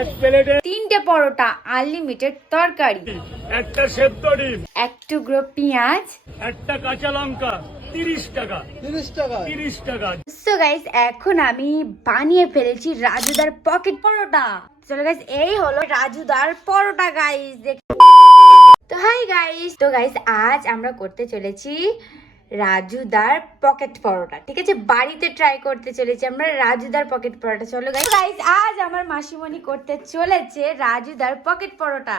এক প্লেটে 3টে পরোটা, আনলিমিটেড তরকারি, একটা সেদ্ধ ডিম, এক টুকরো পেঁয়াজ। একটা কাঁচা লঙ্কা, 30 টাকা। 30 টাকা। সো গাইস, এখন আমি বানিয়ে ফেলেছি রাজুদার পকেট পরোটা। চলো গাইস, এই হলো রাজুদার পরোটা গাইস। তো হাই গাইস, আজ আমরা করতে চলেছি রাজুদার পকেট পরোটা। ঠিক আছে, বাড়িতে ট্রাই করতে চলেছি আমরা রাজুদার পকেট পরোটা। চলো গাইস, আজ আমার মাসিমণি করতে চলেছে রাজুদার পকেট পরোটা।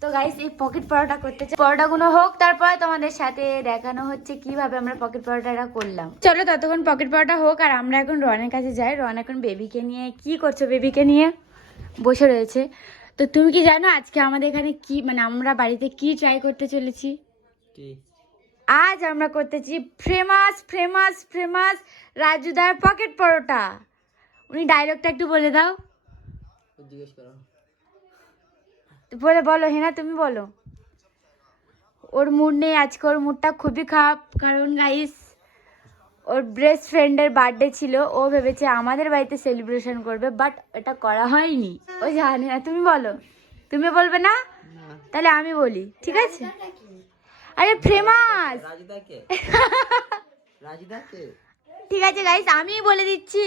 তো গাইস, এই পকেট পরোটা করতে পরোটাগুলো হোক, তারপরে তোমাদের সাথে দেখানো হচ্ছে কিভাবে আমরা পকেট পরোটাটা করলাম। চলো ততক্ষণ পকেট পরোটা হোক, আর আমরা এখন রনের কাছে যাই। রন এখন বেবিকে নিয়ে কি করছো? বেবিকে নিয়ে বসে রয়েছে। তো তুমি কি জানো আজকে আমাদের এখানে কি, মানে আমরা বাড়িতে কি ট্রাই করতে চলেছি? আজ আমরা করতেছি ফেমাস ফেমাস ফেমাস রাজুদার পকেট পরোটা। উনি ডায়লগটা একটু বলে দাও। বলো হেনা, তুমি বলো। ওর মুড নেই আজকে, ওর মুডটা খুবই খারাপ। কারণ গাইস, ওর বেস্ট ফ্রেন্ডের বার্থডে ছিল, ও ভেবেছে আমাদের বাড়িতে সেলিব্রেশন করবে, বাট এটা করা হয়নি। ও জানে না। তুমি বলো। তুমি বলবে না? তাহলে আমি বলি, ঠিক আছে? আরে ফেমাস ঠিক আছে গাইস, আমি বলে দিচ্ছি।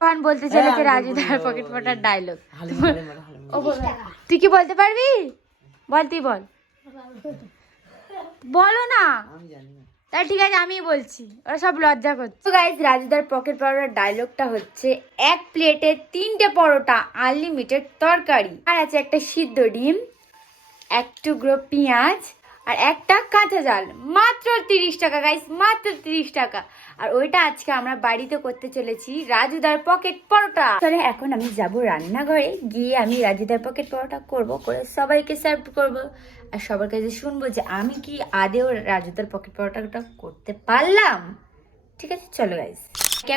কারণ বলতে চলেছে রাজুদার পকেট পরোটার ডায়লগ। তুই কি বলতে পারবি? বল, তুই বল। বলো না। তাহলে ঠিক আছে, আমি বলছি। ওরা সব লজ্জা করছে। তো গাইস, রাজুদার পকেট পরোটার ডায়লগটা হচ্ছে, এক প্লেটে 3টে পরোটা, আনলিমিটেড তরকারি, আর আছে একটা সিদ্ধ ডিম, এক টুকরো পেঁয়াজ, আর একটা কাঁচা ঝাল। মাত্র 30 টাকা গাইস, মাত্র 30 টাকা। আর ওইটা আজকে আমরা বাড়িতে করতে চলেছি রাজুদার পকেট পরোটা। তাহলে এখন আমি যাব রান্নাঘরে, গিয়ে আমি রাজুদার পকেট পরোটা করব, করে সবাইকে সার্ভ করব। আর সবার কাছে শুনবো যে আমি কি আদেও রাজুদার পকেট পরোটাটা করতে পারলাম। ঠিক আছে, চলো গাইস।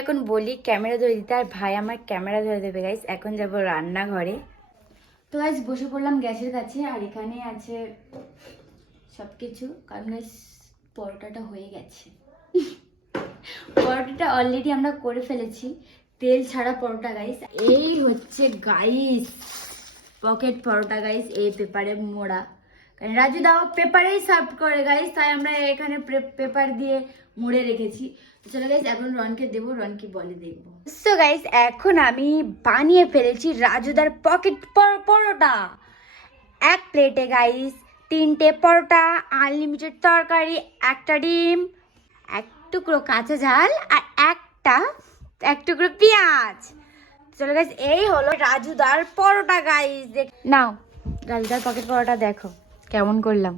এখন বলি ক্যামেরা ধরে দিতে, আর ভাই আমার ক্যামেরা ধরে দেবে গাইস। এখন যাব রান্নাঘরে। তো গাইস, বসে পড়লাম গ্যাসের কাছে, আর এখানে আছে সবকিছু। কারণ গাইস, পরোটাটা হয়ে গেছে। পরোটাটা অলরেডি আমরা করে ফেলেছি, তেল ছাড়া পরোটা গাইস। এই হচ্ছে গাইস পকেট পরোটা গাইস, এই পেপারে মোড়া। কারণ রাজু দাও পেপারেই সার্ভ করে গাইস, তাই আমরা এখানে পেপার দিয়ে মুড়ে রেখেছি। চলো গাইস, এখন রনকে দেবো, রন কি বলে দেখবো। সো গাইস, এখন আমি বানিয়ে ফেলেছি রাজুদার পকেট পরোটা। এক প্লেটে গাইস 3টে পরোটা, আনলিমিটেড তরকারি, একটা ডিম, এক টুকরো কাঁচা ঝাল, আর এক টুকরো পেঁয়াজ। চলো গাইস, এই হলো রাজুদার পরোটা গাইস। নাও রাজুদার পকেট পরোটা দেখো কেমন করলাম।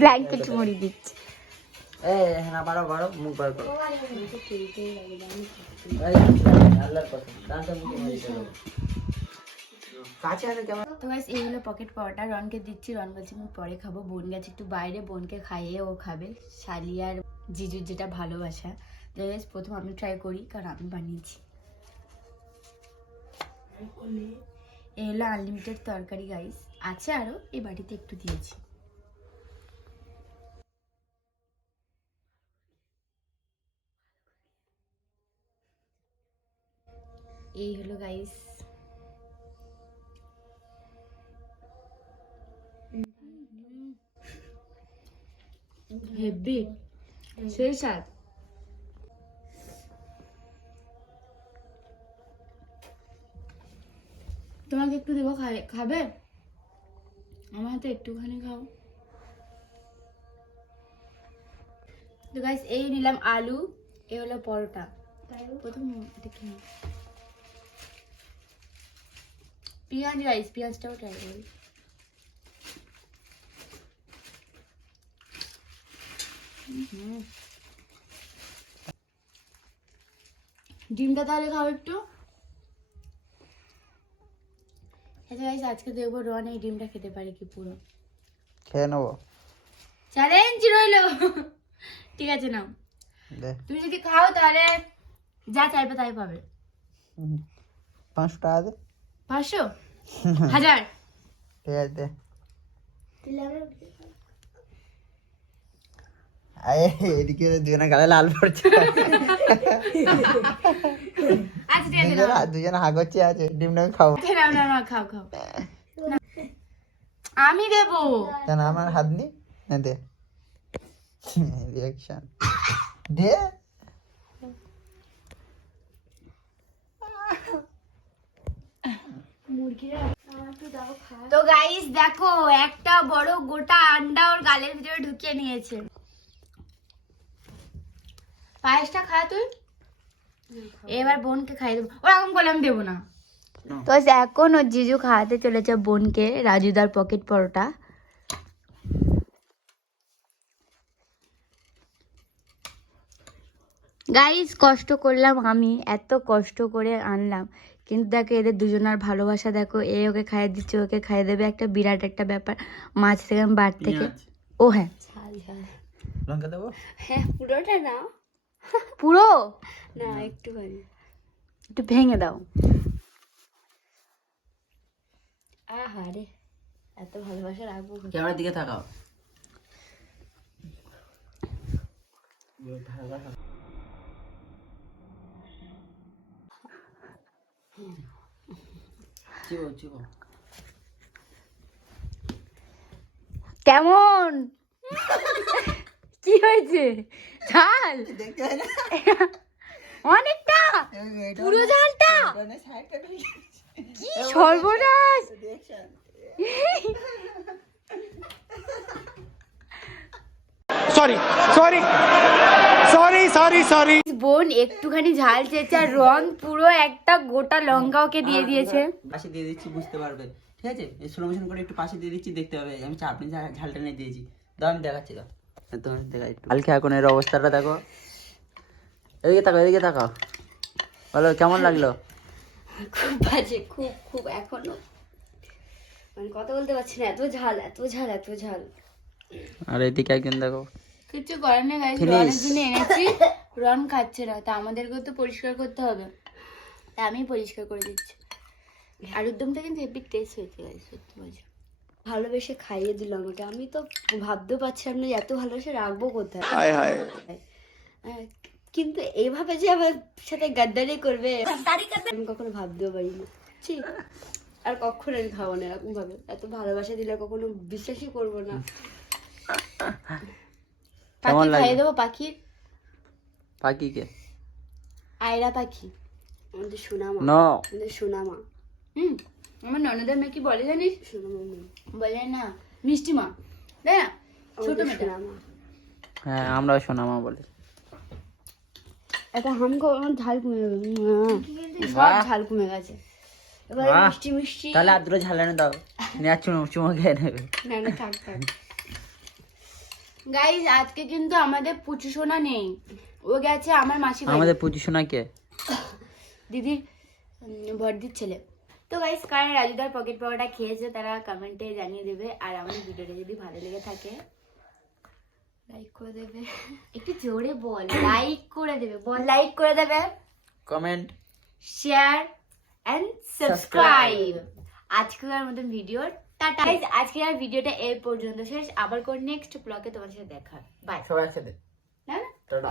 ব্ল্যাঙ্কেট মুড়ি দিচ্ছে। তো গাইস, এই হলো পকেট পরোটা। রনকে দিচ্ছি, রন বলছি আমি পরে খাবো, বোন গেছে একটু বাইরে, বোনকে খাইয়ে ও খাবে। শালি আর জিজুর যেটা ভালোবাসা। গাইস, প্রথম আমি ট্রাই করি, কারণ আমি বানিয়েছি। এই হলো আনলিমিটেড তরকারি গাইস, আছে আরো, এই বাটিতে একটু দিয়েছি। এই হলো গাইস হেভি, সেই স্বাদ। তোমাকে একটু দেবো, খাবে? আমার হাতে একটুখানি খাও। তো গাইস, এই নিলাম আলু, এই হলো পরোটা। প্রথম পেঁয়াজ গাইস, পেঁয়াজটাও ট্রাই করি। ডিমটা তাহলে খাও একটু। আচ্ছা গাইস, আজকে দেখবো রন এই ডিমটা খেতে পারে কি পুরো। খেয়ে নেবো, চ্যালেঞ্জ রইলো। ঠিক আছে, নাও। তুমি যদি খাও তাহলে যা চাইবে তাই পাবে। 500 টাকা দে। 500? 1000? ঠিক আছে দে। এদিকে দুজনে গালে লাল পড়ছে, আচ্ছা ঠিক আছে নাও। দুজনে হাগচ্ছে আছে, ডিমটা খাবো। আচ্ছা, নাও নাও নাও, খাও খাও। নাও। আমি দেবো। কেন আমার হাত নি না, দে রিয়াকশন দে। তো গাইস দেখো, একটা বড় গোটা আন্ডা ওর গালের ভিতরে ঢুকিয়ে নিয়েছে। পায়েসটা খা তুই, এবার বোনকে খাইয়ে দেবো। ওরকম করলে আমি দেবো না। তো এখন ওর জিজু খাওয়াতে চলেছে বোনকে রাজুদার পকেট পরোটা। গাইস কষ্ট করলাম আমি, এত কষ্ট করে আনলাম, কিন্তু দেখো এদের দুজনের ভালোবাসা দেখো, এ ওকে খাইয়ে দিচ্ছে, ওকে খাইয়ে দেবে, একটা বিরাট একটা ব্যাপার। মাছ থেকে বার থেকে, ও হ্যাঁ লঙ্কা দেবো? হ্যাঁ পুরোটা না, পুরো না, একটুখানি, একটু ভেঙে দাও। আহারে, এত ভালোবাসা রাখবো কোথায়? ক্যামেরার দিকে তাকাও। কেমন কি হয়েছে? ঝাল অনেকটা, পুরো ঝালটা, কি সর্বনাশ। সরি বোন একটুখানি ঝাল চেয়েছে, আর রং পুরো একটা গোটা লঙ্কা ওকে দিয়ে দিয়েছে। পাশে দিয়ে দিচ্ছি, বুঝতে পারবে, ঠিক আছে? স্লো মোশন করে একটু পাশে দিয়ে দিচ্ছি, দেখতে পাবে আমি চাপনি ঝালটা নিয়ে দিয়েছি। দাও আমি দেখাচ্ছি, দাও তোমার দেখা একটু। কালকে এখন এর অবস্থাটা দেখো, এদিকে তাকাও, এদিকে তাকাও, বলো কেমন লাগলো? খুব বাজে, খুব খুব, এখনো মানে কথা বলতে পারছি না, এত ঝাল এত ঝাল এত ঝাল। আর এদিকে একজন দেখো, কিছু করার নেই গাইস, রনের জন্য এনেছি, রন খাচ্ছে না, তা আমাদেরকেও তো পরিষ্কার করতে হবে, তা আমি পরিষ্কার করে দিচ্ছি। আলুর দমটা কিন্তু হেভি টেস্ট হয়েছে গাইস, সত্যি বলছি। ভালোবেসে খাইয়ে দিল আমাকে, আমি তো ভাবতেও পারছিলাম না যে এত ভালোবেসে রাখবো কোথায়। হ্যাঁ, কিন্তু এইভাবে যে আমার সাথে গাদ্দারি করবে আমি কখনো ভাবতেও পারিনি। ছি, আর কখনো আমি খাবো না এরকম ভাবে, এত ভালোবাসা দিলে কখনো বিশ্বাসই করবো না। পাখি খাইয়ে দেবো, পাখির, পাখিকে, আয়রা পাখি, আমাদের সোনামা, নো আমাদের সোনামা। আমার ননদের মেয়ে কি বলে জানিস? সোনামা বলে না, মিষ্টি মা, তাই না? ছোট মেয়েটা। হ্যাঁ আমরাও সোনামা বলি। একটা হামকো আমার ঝাল কমে যাবে, সব ঝাল কমে গেছে, এবার মিষ্টি মিষ্টি। তাহলে আর দুটো ঝাল এনে দাও, নিয়ে চুমো খেয়ে নেবে। না না থাক থাক। গাইজ আজকে কিন্তু আমাদের পুচু সোনা নেই, ও গেছে আমার মাসি বাড়ি। আমাদের পুচু সোনা কে? দিদির বড়দির ছেলে। তো গাইজ কারা রাজুদার পকেট পরোটা খেয়েছে তারা কমেন্টে জানিয়ে দেবে, আর আমাদের ভিডিওটা যদি ভালো লেগে থাকে লাইক করে দেবে, একটু জোরে বল, লাইক করে দেবে, বল লাইক করে দেবে, কমেন্ট, শেয়ার এন্ড সাবস্ক্রাইব। আজকের মতন ভিডিও টাটা। গাইজ আজকের ভিডিওটা এই পর্যন্ত শেষ, আবার কোন নেক্সট ব্লগে তোমার সাথে দেখা। বাই, সবাই একসাথে না না টাটা।